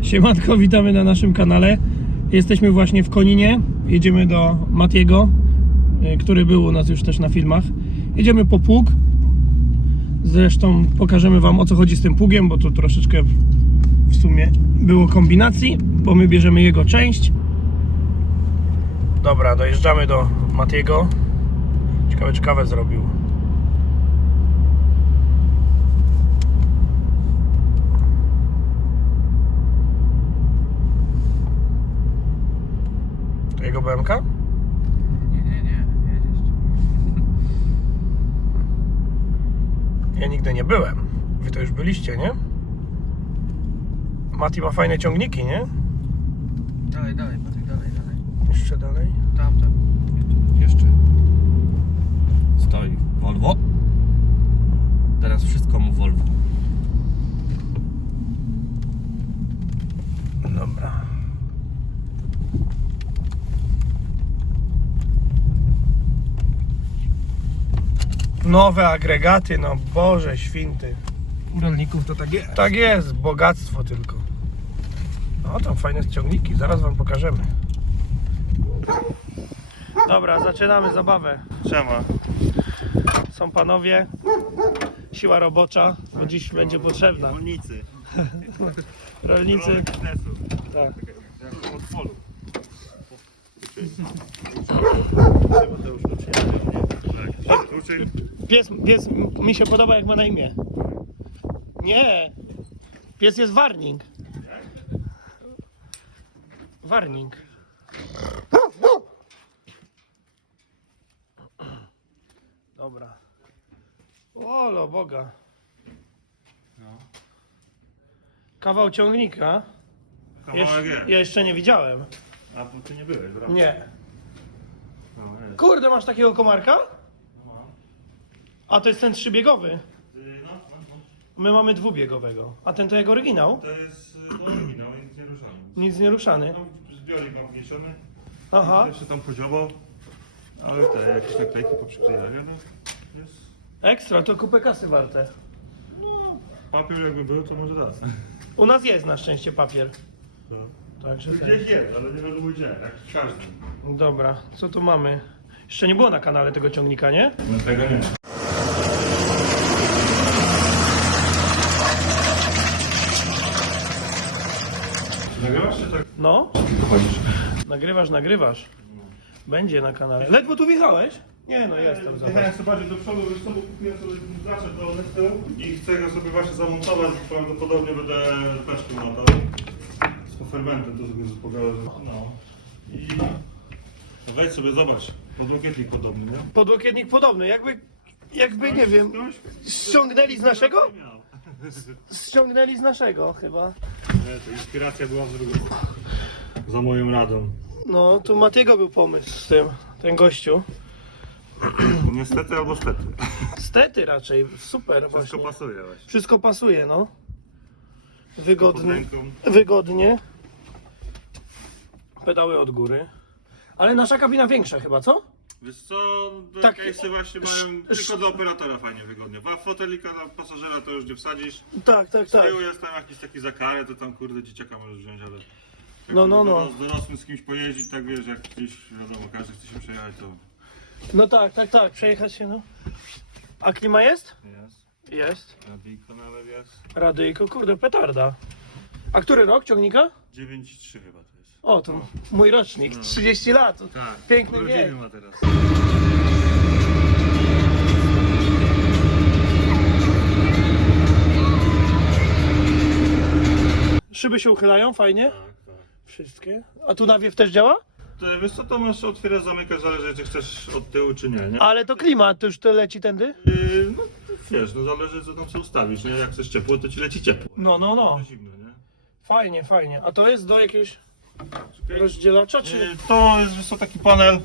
Siemanko, witamy na naszym kanale. Jesteśmy właśnie w Koninie. Jedziemy do Matiego, y, który był u nas już też na filmach. Jedziemy po pług. Zresztą pokażemy Wam o co chodzi z tym pługiem, bo tu troszeczkę w sumie było kombinacji, bo my bierzemy jego część. Dobra, dojeżdżamy do Matiego. Ciekawe, czy kawę zrobił. To jego BMK? Nie, nie, nie. Ja nigdy nie byłem. Wy to już byliście, nie? Mati ma fajne ciągniki, nie? Dalej, dalej, Patryk, dalej, dalej. Jeszcze dalej. Tam, tam. Jeszcze stoi Volvo. Teraz wszystko mu Volvo. Dobra. Nowe agregaty, no Boże święty. U rolników to tak jest. Tak jest, bogactwo tylko. No tam fajne ciągniki, zaraz wam pokażemy. Dobra, zaczynamy zabawę. Czema? Są panowie, siła robocza, bo dziś będzie potrzebna. Rolnicy. Rolnicy, biznesu. tak. Jak od polu. Tak. Pies, pies mi się podoba jak ma na imię. Nie, pies jest Warning. Warning. Dobra. Olo Boga. Kawał ciągnika. Kawałek Jesz- jest. ja jeszcze nie widziałem. A to ty nie byłeś, prawda? Nie. No. Kurde, masz takiego komarka? A to jest ten trzybiegowy. Ty, No, no, no. My mamy dwubiegowego. A ten to jak oryginał? To jest y, oryginał, nic nie ruszamy. Nic nie ruszany. No, zbiornik mam wniesiony. Aha. Jeszcze tam poziomo. Ale te jakieś naklejki poprzyklejane, no. Jest. Ekstra, to kupę kasy warte. No, papier jakby był, to może raz. U nas jest na szczęście papier. No. Także ten. Gdzieś jest, ale nie wiadomo gdzie, jak w każdym. Dobra, co tu mamy? Jeszcze nie było na kanale tego ciągnika, nie? No tego nie. Nagrywasz się tak? No. Nagrywasz, nagrywasz. Będzie na kanale. Ledwo tu wjechałeś? Nie no, jestem. Zobacz. Jechałem sobie bardziej do przodu, wiesz co, bo kupiłem sobie zaczep dolny z tyłu i chcę go sobie właśnie zamontować, prawdopodobnie będę peszkiem latał. Z pofermentem to sobie pogadam. No. I wejdź sobie, zobacz, podłokietnik podobny, nie? Podłokietnik podobny, jakby, jakby nie wiem, ściągnęli z naszego? Nie. Ściągnęli z naszego chyba. Nie, to inspiracja była z drugą. Za moją radą. No, tu Matiego był pomysł z tym, ten gościu. Niestety albo stety. Stety raczej, super Wszystko właśnie. pasuje właśnie. Wszystko pasuje, no. Pod Wygodnie. ręką. Wygodnie. Pedały od góry. Ale nasza kabina większa chyba, co? Wiesz co, Tak. case'y właśnie mają tylko dla operatora fajnie wygodnie. A fotelika dla pasażera to już nie wsadzisz. Tak, tak, Z tak. tyłu jest tam jakiś taki za karę, to tam kurde dzieciaka możesz wziąć, ale... jak No, no, no. doros- Dorosłym z kimś pojeździć, tak wiesz, jak gdzieś, wiadomo, każdy chce się przejechać, to No tak, tak, tak. Przejechać się, no. A klima jest? jest. Jest. Radyjko nawet jest. Radyjko, kurde, petarda. A który rok ciągnika? 9,3 chyba. O, to mój rocznik, 30 lat. Tak, Piękny urodziny wiek. ma teraz. Szyby się uchylają, fajnie. Tak, tak. Wszystkie. A tu nawiew też działa? To, wiesz co, to masz otwierać, zamykać, zależy czy chcesz od tyłu czy nie, nie? Ale to klimat, to już to leci tędy? Yy, no wiesz, no zależy co tam chcesz ustawić, nie? Jak chcesz ciepło, to ci leci ciepło. No, no, no. Zimno, nie? Fajnie, fajnie. A to jest do jakiegoś rozdzielacza, czy... Yy, To jest wiesz co, taki panel.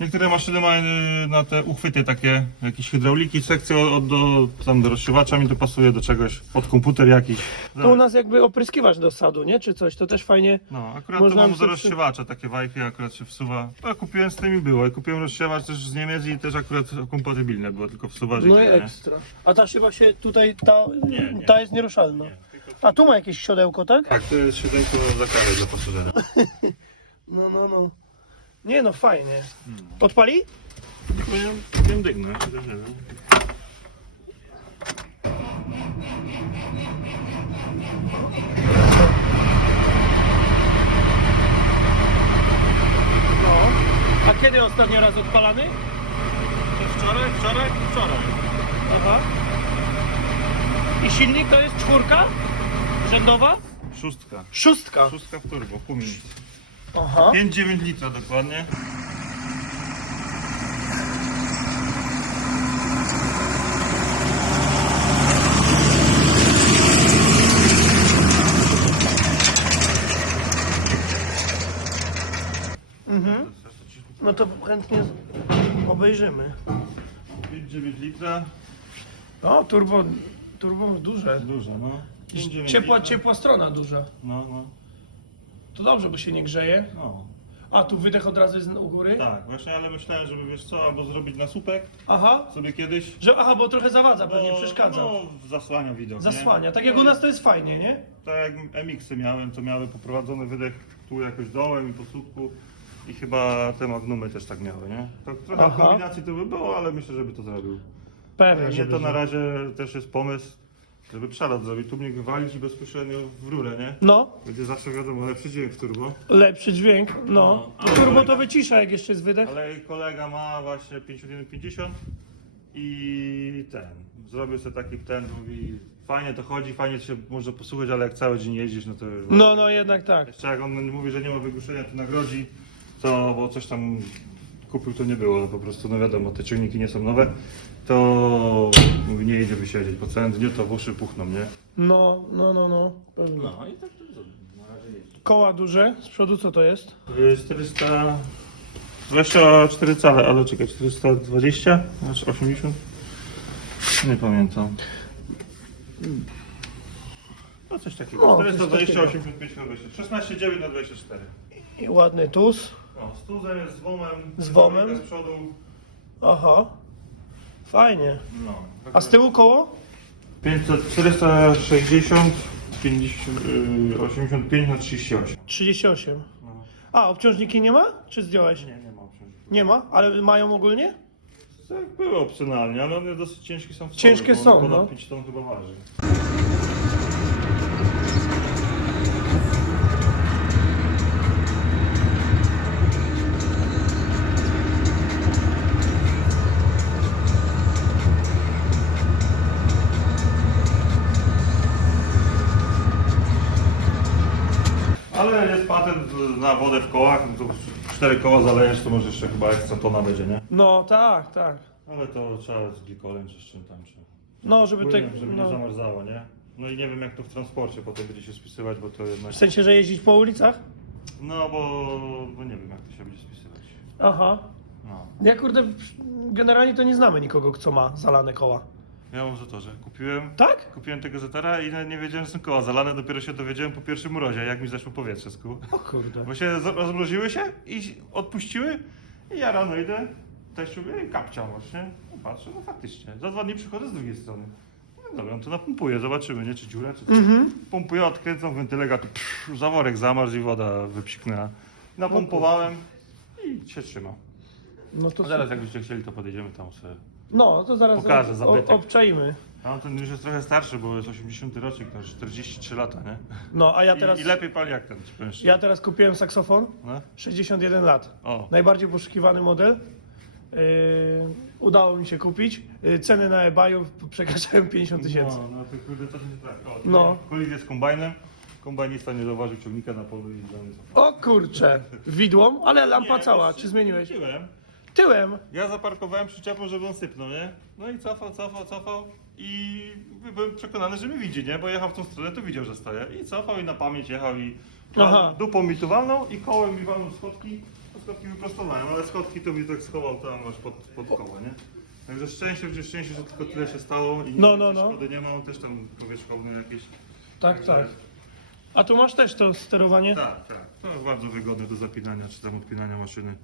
Niektóre maszyny mają yy, na te uchwyty takie, jakieś hydrauliki, sekcje od, do, tam do rozsiewacza mi to pasuje do czegoś, pod komputer jakiś. To u nas jakby opryskiwacz do sadu, nie? Czy coś, to też fajnie. No, akurat Można to mam do rozsiewacza, takie wajchy akurat się wsuwa. Ja kupiłem z tymi było i kupiłem rozsiewacz też z Niemiec i też akurat kompatybilne było, tylko wsuwa No i nie? ekstra. A ta szyba się tutaj, ta, Nie, nie. ta jest nieruszalna. A tu ma jakieś siodełko, tak? Tak, to jest siódemko za karę dla pasażera. No, no, no. Nie no, fajnie. Podpali? Powiem, wiem dygnę, chociaż nie wiem. No. A kiedy ostatni raz odpalany? Wczoraj, wczoraj, wczoraj. Aha. I silnik to jest czwórka? Rzędowa? Szóstka. Szóstka. Szóstka w turbo, Cummins. Aha. 5,9 litra dokładnie. Mhm. No to chętnie obejrzymy. 5,9 litra. O, turbo, turbo duże. Duża, no. 5,9 Ciepła, ciepła strona duża. No, no. To dobrze, bo się nie grzeje. no. A, tu wydech od razu jest u góry? Tak, właśnie, ale myślałem, żeby wiesz co, albo zrobić na słupek Aha. sobie kiedyś. Że, aha, bo trochę zawadza, pewnie bo, przeszkadza. No, zasłania widok. Zasłania. Nie? Tak jak u nas to jest fajnie, nie? Tak jak MX-y miałem, to miały poprowadzony wydech tu jakoś dołem i po słupku. I chyba te magnumy też tak miały, nie? Tak trochę Aha. kombinacji to by było, ale myślę, żeby to zrobił. Pewnie, Nie, to na razie też jest pomysł, żeby przelot zrobić. Tu mnie walić i bezpośrednio w rurę, nie? No, Będzie zawsze wiadomo, lepszy dźwięk w turbo. lepszy dźwięk, no. No, no ale- turbo to wycisza, jak jeszcze jest wydech. Ale kolega ma właśnie 5150 i ten. Zrobił sobie taki ten, mówi fajnie to chodzi, fajnie się może posłuchać, ale jak cały dzień jeździsz, no to już... No, no jednak tak. Jeszcze jak on mówi, że nie ma wygłuszenia, to nagrodzi, to bo coś tam kupił, to nie było, no po prostu, no wiadomo, te ciągniki nie są nowe, to mówi, nie idzie wysiedzieć, bo całym dniu to w uszy puchną, nie? No, no, no, no. Pewnie. No i tak to na razie jeździ. Koła duże, z przodu co to jest? To jest 400... 24 cale, ale czekaj, 420? Znaczy 80? Nie pamiętam. No coś takiego. No, coś 420, takiego. 85 na 20. 16,9 na 24. I ładny tus. O, z tuzem jest z womem. Z womem. Z przodu. Aha. Fajnie. No. A z tyłu koło? 500, 460, 50, yy, 85 na 38. 38. No. A, obciążniki nie ma? Czy zdjąłeś? Nie, nie ma oprzężnika. Nie ma, ale mają ogólnie? Tak było opcjonalnie, ale one dosyć ciężkie są w Ciężkie bo są, Ponad no. 5 ton chyba waży. Na wodę w kołach, no to cztery koła zalejesz, to może jeszcze chyba ekstra tona będzie, nie? No tak, tak. Ale to trzeba z glikolem czy z czym tam, czy... No, żeby Płynem, tak. żeby nie No. zamarzało, nie? No i nie wiem jak to w transporcie potem będzie się spisywać, bo to jednak... W sensie, że jeździć po ulicach? No bo, bo nie wiem jak to się będzie spisywać. Aha. No. Ja kurde, generalnie to nie znamy nikogo, kto ma zalane koła. Ja mam za to, że kupiłem... Tak? Kupiłem tego Zetera i nawet nie wiedziałem, że są koła zalane, dopiero się dowiedziałem po pierwszym mrozie, jak mi zeszło powietrze z kół. O kurde. Bo się z- rozmroziły się i odpuściły i ja rano idę, też mówię, i kapcia właśnie. No patrzę, no faktycznie. Za dwa dni przychodzę z drugiej strony. No dobra, on to napompuję, zobaczymy, nie? Czy dziura, czy coś. Mhm. Pompuję, odkręcam wentylek, a tu zaworek zamarz i woda wypsiknęła. Napompowałem i się trzyma. No to A zaraz jak byście chcieli, to podejdziemy tam sobie. No, to zaraz Pokażę o- zabytek. obczaimy. A on ten już jest trochę starszy, bo jest 80 rocznik, to już 43 lata, nie? No, a ja I, teraz, I lepiej pali jak ten, ci powiem szczerze. ja teraz kupiłem saksofon. No? 61 lat. O. Najbardziej poszukiwany model. Yy, udało mi się kupić. Yy, ceny na eBayu przekraczają 50 tysięcy. No, no to kurde to nie tak. O, No. no. Kolizja z kombajnem. Kombajnista nie zauważył ciągnika na polu i mnie O kurcze, widłą, ale lampa Nie, cała, czy zmieniłeś? Wróciłem. Tyłem. Ja zaparkowałem przyczepą, żeby on sypnął, nie? No i cofał, cofał, cofał i byłem przekonany, że mnie widzi, nie? Bo jechał w tą stronę, to widział, że stoję. I cofał i na pamięć jechał i Aha. dupą mi tu walnął i kołem mi walnął schodki. To schodki wyprostowałem, ale schodki to mi tak schował tam aż pod, pod koło, nie? Także szczęście, gdzie szczęście, że tylko tyle się stało i No, no, no. szkody nie ma, on też tam powierzchowny jakieś. Tak, tak. A tu masz też to sterowanie? Tak, tak. To jest bardzo wygodne do zapinania czy tam odpinania maszyny.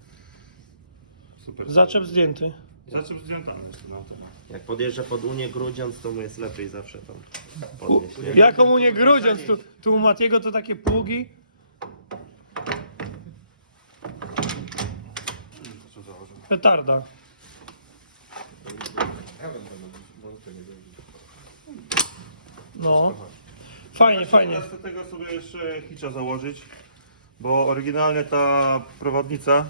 Super. Zaczep zdjęty. Zaczep zdjętany jest ten auto. Jak podjeżdża pod Unię Grudziądz, to mu jest lepiej zawsze tam podnieść. nie? Ja komu nie grudziąc, tu, tu u Matiego to takie pługi. Co założę? Petarda. No. Fajnie, fajnie. Teraz do tego sobie jeszcze hicza założyć, bo oryginalnie ta prowadnica,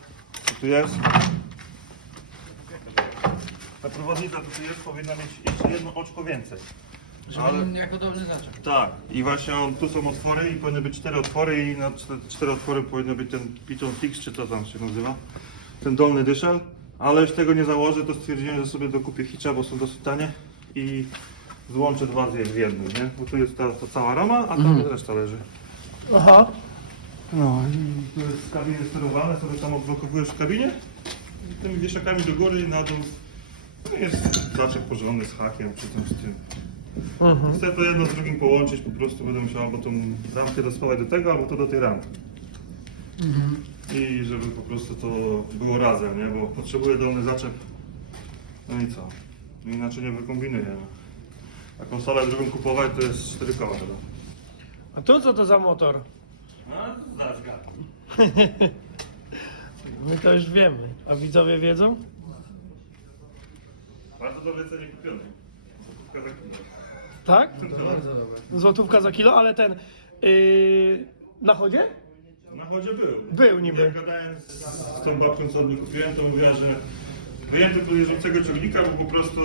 co tu jest, ta prowadnica, co tu jest, powinna mieć jeszcze jedno oczko więcej. Żeby Ale- jako dobrze zaczął. Tak, i właśnie on, tu są otwory i powinny być cztery otwory i na czte- cztery otwory powinny być ten Piton Fix, czy co tam się nazywa, ten dolny dyszel, ale już tego nie założę, to stwierdziłem, że sobie dokupię hicza, bo są dosyć tanie i złączę dwa z w jednym, nie? Bo tu jest ta, ta cała rama, a tam reszta leży. Aha. No i tu jest kabiny sterowane, sobie tam odblokowujesz w kabinie i tymi wieszakami do góry i na dół. No jest zaczep porządny z hakiem, czy tym z tym. Mhm. Chcę to jedno z drugim połączyć, po prostu będę musiał albo tą ramkę dospawać do tego, albo to do tej ramki. I żeby po prostu to było razem, nie? Bo potrzebuję dolny zaczep. No i co? No Inaczej nie wykombinuję. no. A konsolę drugą kupować to jest 4 koła chyba. A tu co to za motor? No, zaraz gadam. My to już wiemy. A widzowie wiedzą? Bardzo dobre cenie kupione. Złotówka za kilo. Tak? Bardzo dobre. Złotówka za kilo, ale ten. Yy, na chodzie? Na chodzie był. Był niby. Jak gadałem z, z tą babką, co od niej kupiłem, to mówiła, że wyjęty był jeżdżącego ciągnika, bo po prostu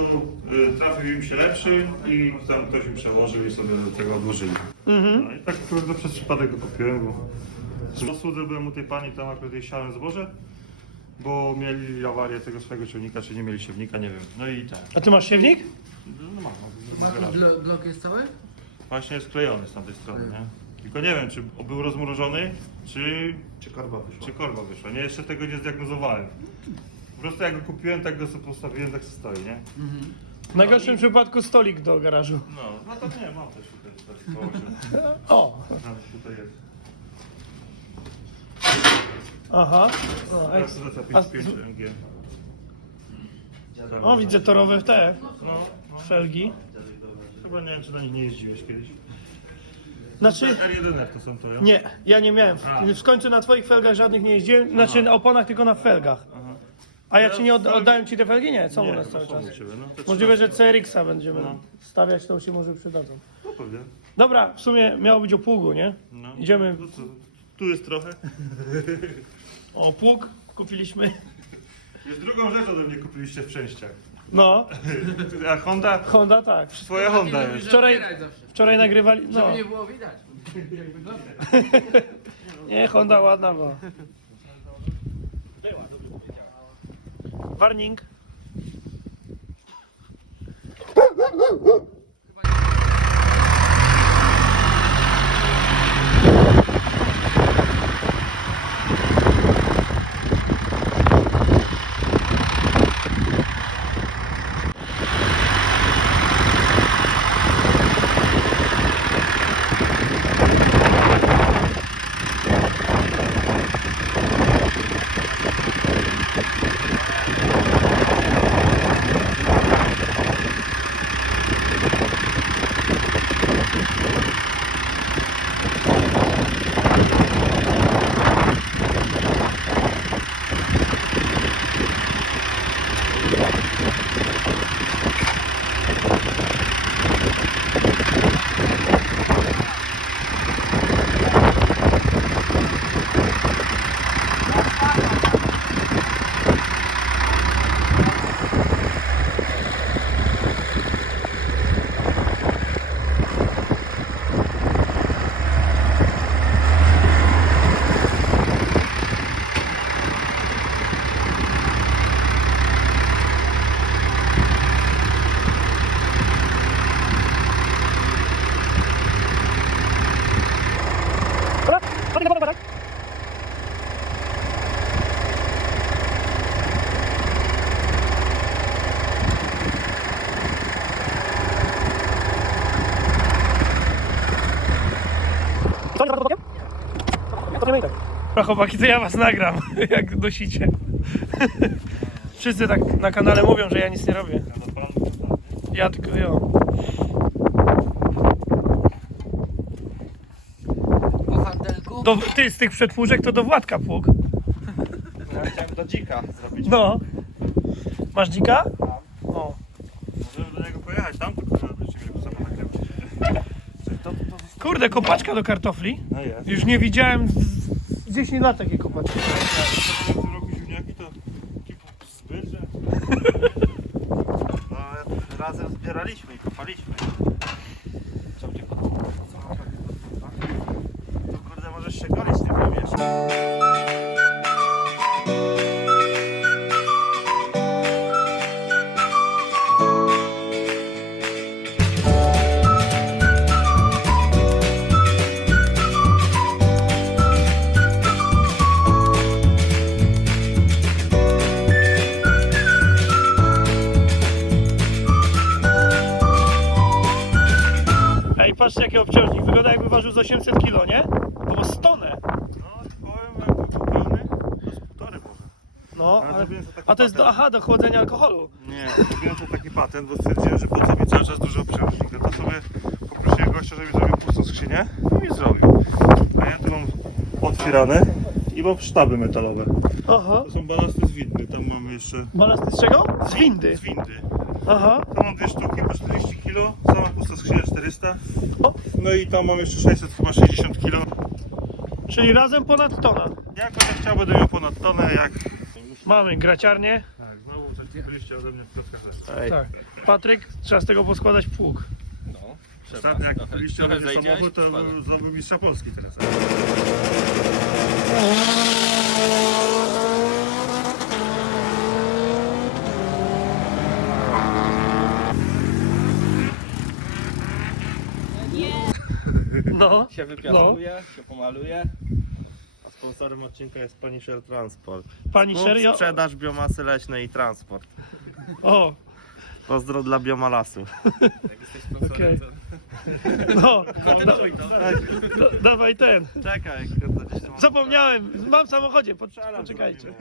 y, trafił im się lepszy i tam ktoś im przełożył i sobie do tego odłożyli. Mhm. No i tak kurde przez przypadek go kupiłem, bo posłudze byłem u tej pani, tam akurat jej siałem zboże, bo mieli awarię tego swojego ciągnika, czy nie mieli siewnika, nie wiem. No i tak. A ty masz siewnik? No mam, Ma mam. blo- blok jest cały? Właśnie jest klejony z tamtej strony, nie? Tylko nie wiem, czy był rozmrożony, czy Czy korba wyszła? Czy korba wyszła? Nie, jeszcze tego nie zdiagnozowałem. Po prostu jak go kupiłem, tak go sobie postawiłem, tak sobie stoi, nie? W najgorszym przypadku stolik do garażu. No, no to nie, mam też tutaj położę. O! Tutaj jest. Aha. O, Teraz eks- zleca A 55 z- MG. o widzę torowe te No, no. felgi. Chyba nie wiem, czy na nich nie jeździłeś kiedyś. Znaczy, R1F to są to, ja? nie, ja nie miałem. W, końcu na twoich felgach żadnych nie jeździłem. Znaczy na oponach, tylko na felgach. Aha. A ja ci nie od, oddałem ci te felgi? Nie, są u Nie, nas chyba cały są czas. u ciebie, no. Możliwe, że 13. CRX-a będziemy No. stawiać, to się może przydadzą. No pewnie. Dobra, w sumie miało być o pługu, nie? No. Idziemy. No co, Tu jest trochę. O, pług kupiliśmy. Jest drugą rzecz ode mnie kupiliście w częściach. No, A Honda? Honda tak. Twoja Honda jest. Wczoraj- Wczoraj... zawsze. Wczoraj nagrywali. No, Żeby nie było widać. Nie, Honda ładna była. Warning. Chłopaki, to ja was nagram, jak dosicie. Wszyscy tak na kanale mówią, że ja nic nie robię. Ja tylko jo. Po handelku? Do, ty z tych przetwórzek to do Władka pług. Ja chciałem do dzika zrobić. No. Masz dzika? O. Możemy do niego pojechać, tam tylko żeby mieli po. Kurde, kopaczka do kartofli. No jest. Już nie widziałem z 10 lat takiej kopaczki. 800 kg, nie? To ma stonę. No, powiem, jak był kupiony, to z półtory może. No, Ale ale... zrobiłem sobie taki A to jest do, patent. aha, do chłodzenia alkoholu. Nie, zrobiłem sobie taki patent, bo stwierdziłem, że po co mi cały czas duży obciążnik. No to sobie poprosiłem gościa, żeby mi zrobił pustą skrzynię i mi zrobił. A ja tu mam otwierane i mam sztaby metalowe. Aha. To są balasty z windy, tam mamy jeszcze... Balasty z czego? Z windy. Z windy. Aha. Tam mam dwie sztuki po 40 kg, sama pusta skrzynia 400. O. No i tam mam jeszcze 600, chyba 60 kg. Czyli razem ponad tona. Jak będę chciał, będę miał ponad tonę, jak... Mamy graciarnię. Tak, znowu coś byliście ode mnie w klockach Tak. Patryk, trzeba z tego poskładać pług. Ostatnio jak trochę- byliście trochę zejdziesz, samochód, to był- zdobył mistrza Polski teraz. No. się wypiastuje, się pomaluje. A sponsorem odcinka jest Punisher Transport. Pani Kup, serio? sprzedaż biomasy leśnej i transport. O, Pozdro dla biomalasu. Jak jesteś sponsorem, Okej. to... no. Da, da, dawaj ten. Czekaj, kurde, gdzieś tam mam- Zapomniałem. Mam w samochodzie. Poczekajcie.